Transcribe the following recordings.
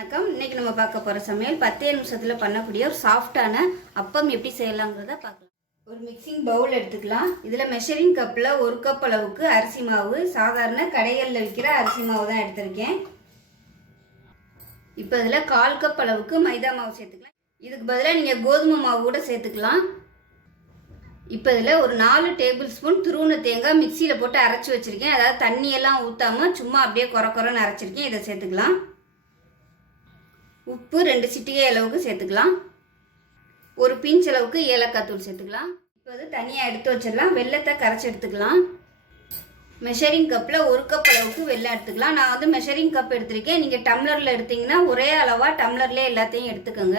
வணக்கம். இன்னைக்கு நம்ம பார்க்க போகிற சமையல் 10 நிமிஷத்தில் பண்ணக்கூடிய ஒரு சாஃப்டான அப்பம் எப்படி செய்யலாங்கிறத பார்க்கலாம். ஒரு மிக்சிங் பவுல் எடுத்துக்கலாம். இதில் மெஷரிங் கப்பில் 1 கப் அளவுக்கு அரிசி மாவு, சாதாரண கடைகளில் விற்கிற அரிசி மாவு தான் எடுத்திருக்கேன். இப்போ இதில் 1/4 கப் அளவுக்கு மைதா மாவு சேர்த்துக்கலாம். இதுக்கு பதிலாக நீங்கள் கோதுமை மாவு கூட சேர்த்துக்கலாம். இப்போ இதில் ஒரு 4 டேபிள் ஸ்பூன் துருவன தேங்காய் மிக்சியில் போட்டு அரைச்சி வச்சுருக்கேன். அதாவது தண்ணியெல்லாம் ஊற்றாமல் சும்மா அப்படியே குறைன்னு அரைச்சிருக்கேன். இதை சேர்த்துக்கலாம். உப்பு 2 சிட்டிகை அளவுக்கு சேர்த்துக்கலாம். ஒரு பிஞ்ச் அளவுக்கு ஏலக்காய் தூள் சேர்த்துக்கலாம். இப்போ அது தனியாக எடுத்து வச்சிடலாம். வெல்லத்தை கரைச்சி எடுத்துக்கலாம். மெஷரிங் கப்பில் 1 கப் அளவுக்கு வெல்லம் எடுத்துக்கலாம். நான் வந்து மெஷரிங் கப் எடுத்திருக்கேன். நீங்கள் டம்ளரில் எடுத்தீங்கன்னா ஒரே அளவாக டம்ளர்லேயே எல்லாத்தையும் எடுத்துக்கோங்க.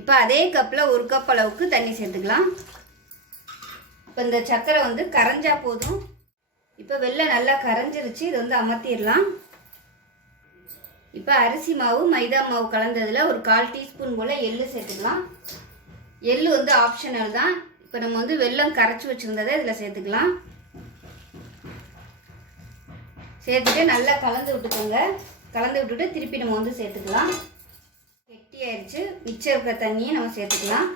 இப்போ அதே கப்பில் 1 கப் அளவுக்கு தண்ணி சேர்த்துக்கலாம். இப்போ இந்த சர்க்கரை வந்து கரைஞ்சா போதும். இப்போ வெல்லம் நல்லா கரைஞ்சிருச்சு. இதை வந்து அமர்த்திடலாம். இப்போ அரிசி மாவு மைதா மாவு கலந்ததில் ஒரு 1/4 டீஸ்பூன் போல் எள்ளு சேர்த்துக்கலாம். எள்ளு வந்து ஆப்ஷனல் தான். இப்போ நம்ம வந்து வெல்லம் கரைச்சி வச்சுருந்ததை இதில் சேர்த்துக்கலாம். சேர்த்துட்டு நல்லா கலந்து விட்டுக்கோங்க. கலந்து விட்டுட்டு திருப்பி நம்ம வந்து சேர்த்துக்கலாம். கெட்டியாயிடுச்சு. மிச்சம் இருக்கிற தண்ணியை நம்ம சேர்த்துக்கலாம்.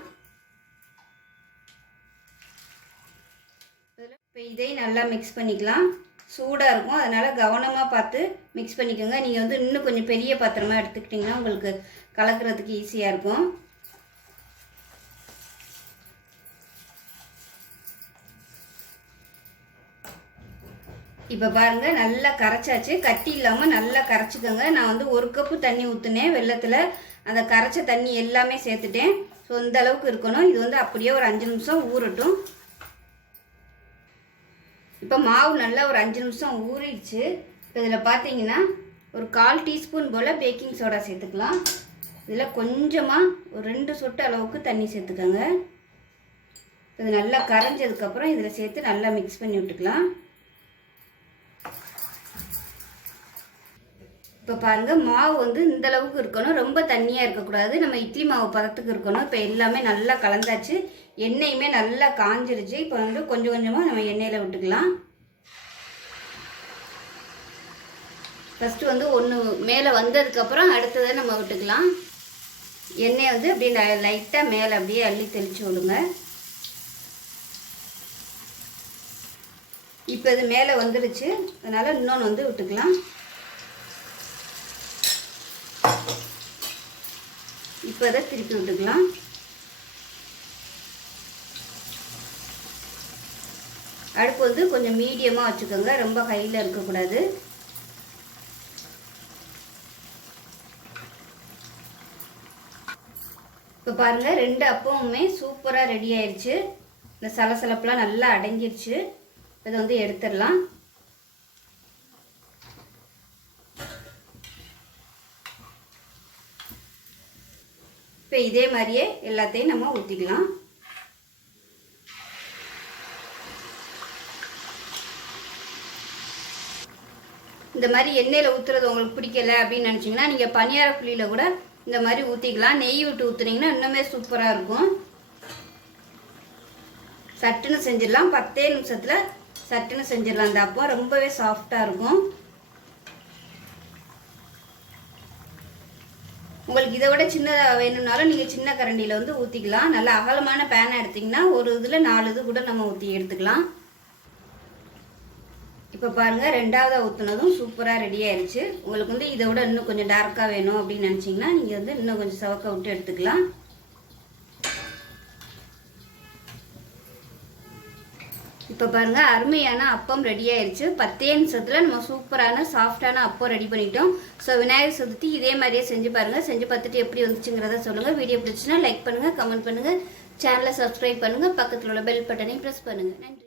இப்போ இதையும் நல்லா மிக்ஸ் பண்ணிக்கலாம். சூடாக இருக்கும், அதனால் கவனமாக பார்த்து மிக்ஸ் பண்ணிக்கோங்க. நீங்கள் வந்து இன்னும் கொஞ்சம் பெரிய பாத்திரமாக எடுத்துக்கிட்டிங்கன்னா உங்களுக்கு கலக்கிறதுக்கு ஈஸியாக இருக்கும். இப்போ பாருங்கள், நல்லா கரைச்சாச்சு. கட்டி இல்லாமல் நல்லா கரைச்சிக்கோங்க. நான் வந்து 1 கப்பு தண்ணி ஊற்றுனேன் வெல்லத்தில். அந்த கரைச்ச தண்ணி எல்லாமே சேர்த்துட்டேன். ஸோ இந்த அளவுக்கு இருக்கணும். இது வந்து அப்படியே ஒரு 5 நிமிஷம் ஊறட்டும். இப்போ மாவு நல்லா ஒரு 5 நிமிஷம் ஊறிடுச்சு. இப்போ இதில் பார்த்தீங்கன்னா ஒரு 1/4 டீஸ்பூன் போல் பேக்கிங் சோடா சேர்த்துக்கலாம். இதில் கொஞ்சமாக ஒரு 2 சொட்டு அளவுக்கு தண்ணி சேர்த்துக்கோங்க. இது நல்லா கரைஞ்சதுக்கப்புறம் இதில் சேர்த்து நல்லா மிக்ஸ் பண்ணி விட்டுக்கலாம். இப்போ பாருங்கள், மாவு வந்து இந்த அளவுக்கு இருக்கணும். ரொம்ப தண்ணியாக இருக்கக்கூடாது. நம்ம இட்லி மாவு பதத்துக்கு இருக்கணும். இப்போ எல்லாமே நல்லா கலந்தாச்சு. எண்ணெயுமே நல்லா காஞ்சிருச்சு. இப்போ வந்து கொஞ்சம் கொஞ்சமாக நம்ம எண்ணெயில் விட்டுக்கலாம். ஃபஸ்ட்டு வந்து ஒன்று மேலே வந்ததுக்கப்புறம் அடுத்ததை நம்ம விட்டுக்கலாம். எண்ணெயை வந்து அப்படியே லைட்டாக மேலே அப்படியே அள்ளி தெளித்து விடுங்க. இப்போ இது மேலே வந்துருச்சு. அதனால் இன்னொன்று வந்து விட்டுக்கலாம். இப்போ இதை திருப்பி விட்டுக்கலாம். அடுப்பு வந்து கொஞ்சம் மீடியமாக வச்சுக்கோங்க. ரொம்ப ஹையில் இருக்கக்கூடாது. இப்போ பாருங்கள், 2 அப்பமுமே சூப்பராக ரெடி ஆயிடுச்சு. இந்த சலசலப்பெலாம் நல்லா அடங்கிடுச்சு. இதை வந்து எடுத்துடலாம். இப்போ இதே மாதிரியே எல்லாத்தையும் நம்ம ஊற்றிக்கலாம். இந்த மாதிரி எண்ணெயில் ஊற்றுறது உங்களுக்கு பிடிக்கல அப்படின்னு நினச்சிங்கன்னா நீங்கள் பனியார புளியில் கூட இந்த மாதிரி ஊற்றிக்கலாம். நெய் விட்டு ஊற்றுனீங்கன்னா இன்னுமே சூப்பராக இருக்கும். சட்டுன்னு செஞ்சிடலாம். 10 நிமிஷத்தில் சட்டுன்னு செஞ்சிடலாம். இந்த அப்பம் ரொம்பவே சாஃப்டாக இருக்கும். உங்களுக்கு இதை விட சின்னதாக வேணும்னாலும் நீங்கள் சின்ன கரண்டியில் வந்து ஊற்றிக்கலாம். நல்லா அகலமான பேனை எடுத்திங்கன்னா ஒரு இதில் 4 இது கூட நம்ம ஊற்றி எடுத்துக்கலாம். இப்போ பாருங்கள், 2வது ஊற்றுனதும் சூப்பராக ரெடி ஆயிடுச்சு. உங்களுக்கு வந்து இதை விட இன்னும் கொஞ்சம் டார்க்காக வேணும் அப்படின்னு நினச்சிங்கன்னா நீங்கள் வந்து இன்னும் கொஞ்சம் சவக்க விட்டு எடுத்துக்கலாம். இப்போ பாருங்கள், அருமையான அப்பம் ரெடி ஆயிடுச்சு. 10 நிமிஷத்தில் நம்ம சூப்பரான சாஃப்டான அப்பம் ரெடி பண்ணிட்டோம். ஸோ விநாயகர் சதுர்த்தி இதே மாதிரியே செஞ்சு பாருங்கள். செஞ்சு பார்த்துட்டு எப்படி வந்துச்சுங்கிறத சொல்லுங்கள். வீடியோ பிடிச்சுன்னா லைக் பண்ணுங்கள், கமெண்ட் பண்ணுங்கள், சேனலை சப்ஸ்கிரைப் பண்ணுங்கள், பக்கத்தில் உள்ள பெல் பட்டனையும் ப்ரெஸ் பண்ணுங்கள். நன்றி.